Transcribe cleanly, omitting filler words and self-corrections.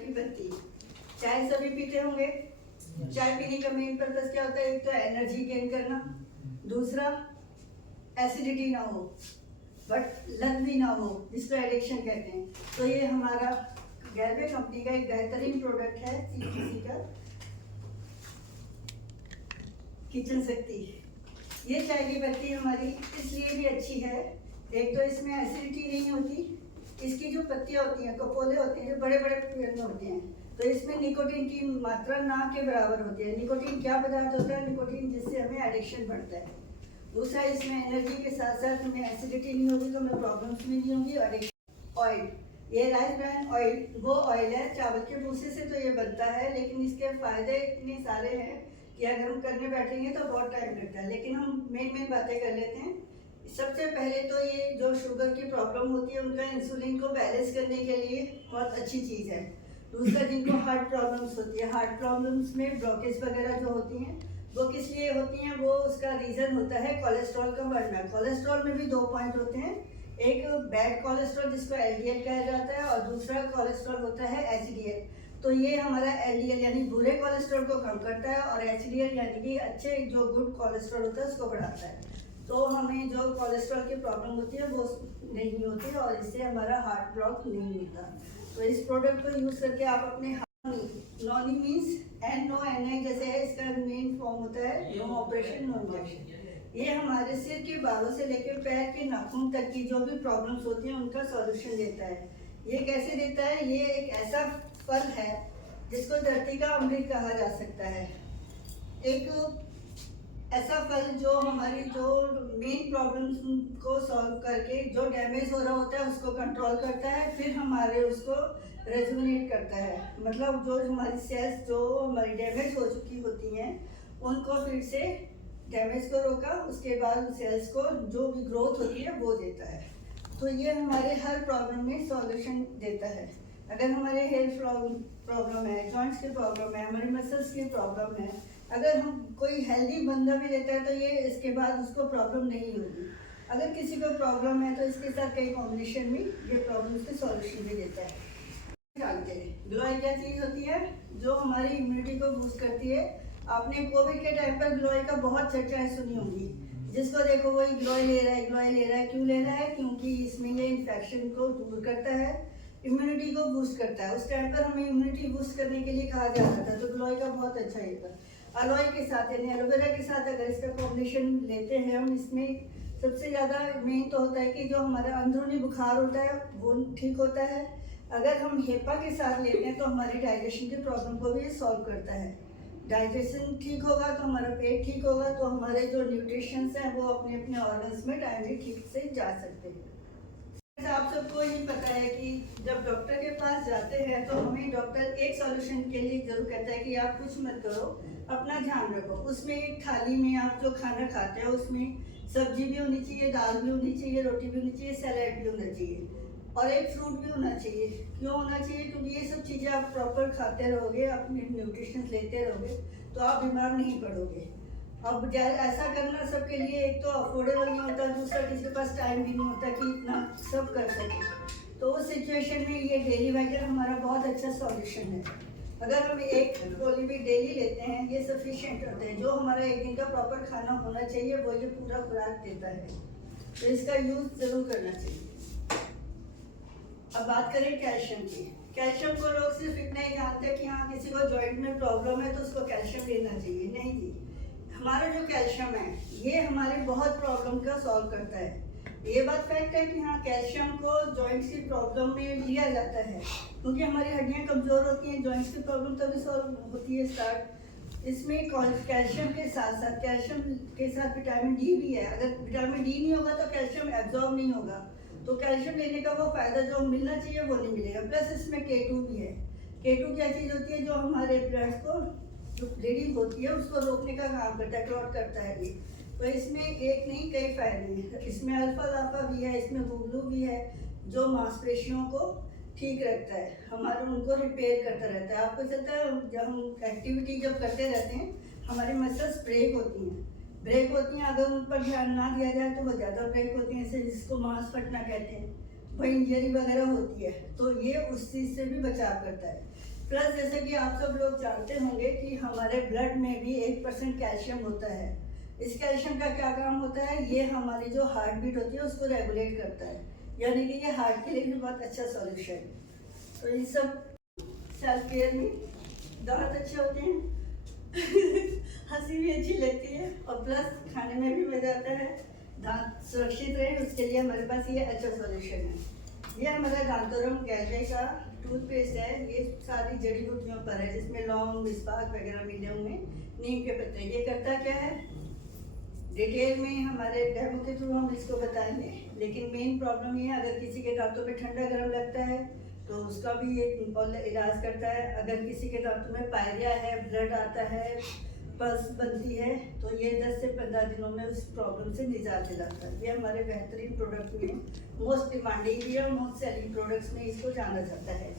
की पत्ती। चाय सभी पीते होंगे। चाय पीने का मेन पर्पस क्या होता है? एक तो एनर्जी गेन करना, दूसरा एसिडिटी ना हो, बट लत भी ना हो, जिसको एडिक्शन कहते हैं। तो ये हमारा गैरवे कंपनी का एक बेहतरीन प्रोडक्ट है CPC का किचन शक्ति। ये चाय की पत्ती हमारी इसलिए भी अच्छी है, एक तो इसमें एसिडिटी नहीं होती, इसकी जो पत्तियां होती हैं, कपोले होते हैं, जो बड़े बड़े पेड़ में होते हैं, तो इसमें निकोटीन की मात्रा ना के बराबर होती है। निकोटीन क्या पदार्थ होता है? निकोटीन जिससे हमें एडिक्शन बढ़ता है। दूसरा, इसमें एनर्जी के साथ साथ हमें एसिडिटी नहीं होगी, तो हमें प्रॉब्लम्स भी नहीं होंगी। एडिक्शन ऑयल, ये राइस ब्रान ऑयल वो ऑयल है, चावल के भूसे से तो ये बनता है, लेकिन इसके फायदे इतने सारे हैं कि अगर हम करने बैठेंगे तो बहुत टाइम लगता है। लेकिन हम मेन बातें कर लेते हैं। सबसे पहले तो ये जो शुगर की प्रॉब्लम होती है, उनका इंसुलिन को बैलेंस करने के लिए बहुत अच्छी चीज़ है। दूसरा, जिनको हार्ट प्रॉब्लम्स होती है, हार्ट प्रॉब्लम्स में ब्लॉकेज वगैरह जो होती हैं, वो किस लिए होती हैं? वो उसका रीज़न होता है कोलेस्ट्रॉल का बढ़ना। कोलेस्ट्रॉल में भी 2 पॉइंट होते हैं, एक बैड कोलेस्ट्रॉल जिसको LDL कहा जाता है, और दूसरा कोलेस्ट्रॉल होता है HDL। तो ये हमारा LDL यानी बुरे कोलेस्ट्रॉल को कम करता है, और HDL यानी कि अच्छे जो गुड कोलेस्ट्रॉल होता है उसको बढ़ाता है। तो हमें जो कोलेस्ट्रॉल की प्रॉब्लम होती है वो नहीं होती, और इससे हमारा हार्ट ब्लॉक नहीं होता। तो इस प्रोडक्ट को यूज़ करके आप अपने नॉनी मीन्स NO जैसे है, इसका मेन फॉर्म होता है नो ऑपरेशन नो इंजेक्शन। ये हमारे सिर के बालों से लेकर पैर के नाखून तक की जो भी प्रॉब्लम्स होती हैं उनका सॉल्यूशन देता है। ये कैसे देता है? ये एक ऐसा फल है जिसको धरती का अमृत कहा जा सकता है। एक ऐसा फल जो हमारी जो मेन प्रॉब्लम्स को सॉल्व करके जो डैमेज हो रहा होता है उसको कंट्रोल करता है, फिर हमारे उसको रेजुविनेट करता है। मतलब जो हमारी सेल्स जो हमारी डैमेज हो चुकी होती हैं उनको फिर से डैमेज को रोका, उसके बाद सेल्स को जो भी ग्रोथ होती है वो देता है। तो ये हमारे हर प्रॉब्लम में सॉल्यूशन देता है। अगर हमारे हेल्थ प्रॉब्लम है, जॉइंट्स की प्रॉब्लम है, हमारी मसल्स की प्रॉब्लम है, अगर हम कोई हेल्दी बंदा भी लेता है तो ये इसके बाद उसको प्रॉब्लम नहीं होगी। अगर किसी को प्रॉब्लम है तो इसके साथ कई कॉम्बिनेशन में ये प्रॉब्लम्स के सॉल्यूशन भी देता है। जानते हैं ग्लोई क्या चीज़ होती है? जो हमारी इम्यूनिटी को बूस्ट करती है। आपने कोविड के टाइम पर ग्लोई का बहुत चर्चाएं सुनी होंगी। जिसको देखो वही ग्लोई ले रहा है, ग्लोई ले रहा है। क्यों ले रहा है? क्योंकि इसमें ये इन्फेक्शन को दूर करता है, इम्यूनिटी को बूस्ट करता है। उस टाइम पर हमें इम्यूनिटी बूस्ट करने के लिए कहा जाता था, तो ग्लोई का बहुत अच्छा ये था। अलोई के साथ यानी एलोवेरा के साथ अगर इसका कॉम्बिनेशन लेते हैं हम, इसमें सबसे ज़्यादा मेन तो होता है कि जो हमारा अंदरूनी बुखार होता है वो ठीक होता है। अगर हम हेपा के साथ लेते हैं तो हमारी डाइजेशन की प्रॉब्लम को भी सॉल्व करता है। डाइजेशन ठीक होगा तो हमारा पेट ठीक होगा, तो हमारे जो न्यूट्रिशंस हैं वो अपने अपने ऑर्गन्स में टाइमली ठीक से जा सकते हैं। आप सबको ही पता है कि जब डॉक्टर के पास जाते हैं तो हमें डॉक्टर एक सॉल्यूशन के लिए जरूर कहता है कि आप कुछ मत करो, अपना ध्यान रखो। उसमें एक थाली में आप जो खाना खाते हो उसमें सब्जी भी होनी चाहिए, दाल भी होनी चाहिए, रोटी भी होनी चाहिए, सैलेड भी होना चाहिए, और एक फ्रूट भी होना चाहिए। क्यों होना चाहिए? क्योंकि ये सब चीज़ें आप प्रॉपर खाते रहोगे, अपने न्यूट्रिशन लेते रहोगे, तो आप बीमार नहीं पड़ोगे। अब ऐसा करना सबके लिए एक तो अफोर्डेबल नहीं होता, दूसरा किसी के पास टाइम भी नहीं होता कि इतना सब कर सके। तो उस सिचुएशन में ये डेली वाइटर हमारा बहुत अच्छा सॉल्यूशन है। अगर हम एक गोली भी डेली लेते हैं ये सफिशिएंट होते हैं। जो हमारा एक दिन का प्रॉपर खाना होना चाहिए वो ये पूरा खुराक देता है, तो इसका यूज जरूर करना चाहिए। अब बात करें कैल्शियम की। कैल्शियम को लोग सिर्फ इतना ही जानते हैं कि हाँ किसी को जॉइंट में प्रॉब्लम है तो उसको कैल्शियम लेना चाहिए। नहीं जी, हमारा जो कैल्शियम है ये हमारे बहुत प्रॉब्लम का सॉल्व करता है। ये बात फैक्ट है कि हाँ कैल्शियम को जॉइंट्स की प्रॉब्लम में लिया जाता है, क्योंकि हमारी हड्डियाँ कमज़ोर होती हैं, जॉइंट्स की प्रॉब्लम तभी सॉल्व होती है स्टार्ट। इसमें कैल्शियम के साथ विटामिन डी भी है। अगर विटामिन डी नहीं होगा तो कैल्शियम एब्जॉर्ब नहीं होगा, तो कैल्शियम लेने का वो फ़ायदा जो मिलना चाहिए वो नहीं मिलेगा। प्लस इसमें K2 भी है। K2 क्या चीज़ होती है? जो हमारे ब्लड को जो ब्लीडिंग होती है उसको रोकने का काम करता है, क्लॉट करता है ये। तो इसमें एक नहीं कई फायदे हैं। इसमें अल्फा लाफा भी है, इसमें गुगलू भी है जो मांसपेशियों को ठीक रखता है, हमारे उनको रिपेयर करता रहता है। आपको चलता है जब हम एक्टिविटी जब करते रहते हैं हमारी मसल्स ब्रेक होती हैं, अगर उन पर ध्यान ना दिया जाए तो वो ज़्यादा ब्रेक होती हैं, जैसे जिसको मांस फटना कहते हैं, वही इंजरी वगैरह होती है। तो ये उस चीज़ से भी बचाव करता है। प्लस जैसे कि आप सब लोग जानते होंगे कि हमारे ब्लड में भी 1% कैल्शियम होता है। इस कैल्शियम का क्या काम होता है, ये हमारी जो हार्ट बीट होती है उसको रेगुलेट करता है, यानी कि ये हार्ट के लिए भी बहुत अच्छा सॉल्यूशन है। तो इन सब सेल्फ केयर में दांत अच्छे होते हैं हंसी भी अच्छी लगती है और प्लस खाने में भी मज़ा आता है। दांत सुरक्षित रहे उसके लिए हमारे पास ये अच्छा सॉल्यूशन है। ये हमारा दांतोरम कैल्शियम का टूथपेस्ट है। ये सारी जड़ी बूटियों पर है, जिसमें लौंग, मिसपाक वगैरह मिले हुए, नीम के पत्ते। ये करता क्या है, डिटेल में हमारे डेमो के थ्रू हम इसको बताएंगे, लेकिन मेन प्रॉब्लम ये है, अगर किसी के दांतों में ठंडा गर्म लगता है तो उसका भी ये इलाज करता है। अगर किसी के दांतों में पायरिया है, ब्लड आता है, पल्स बनती है, तो ये 10 से 15 दिनों में उस प्रॉब्लम से निजात दिलाता है। ये हमारे बेहतरीन प्रोडक्ट में मोस्ट डिमांडिंग भी है और मोस्ट सेलिंग प्रोडक्ट्स में इसको जाना जाता है।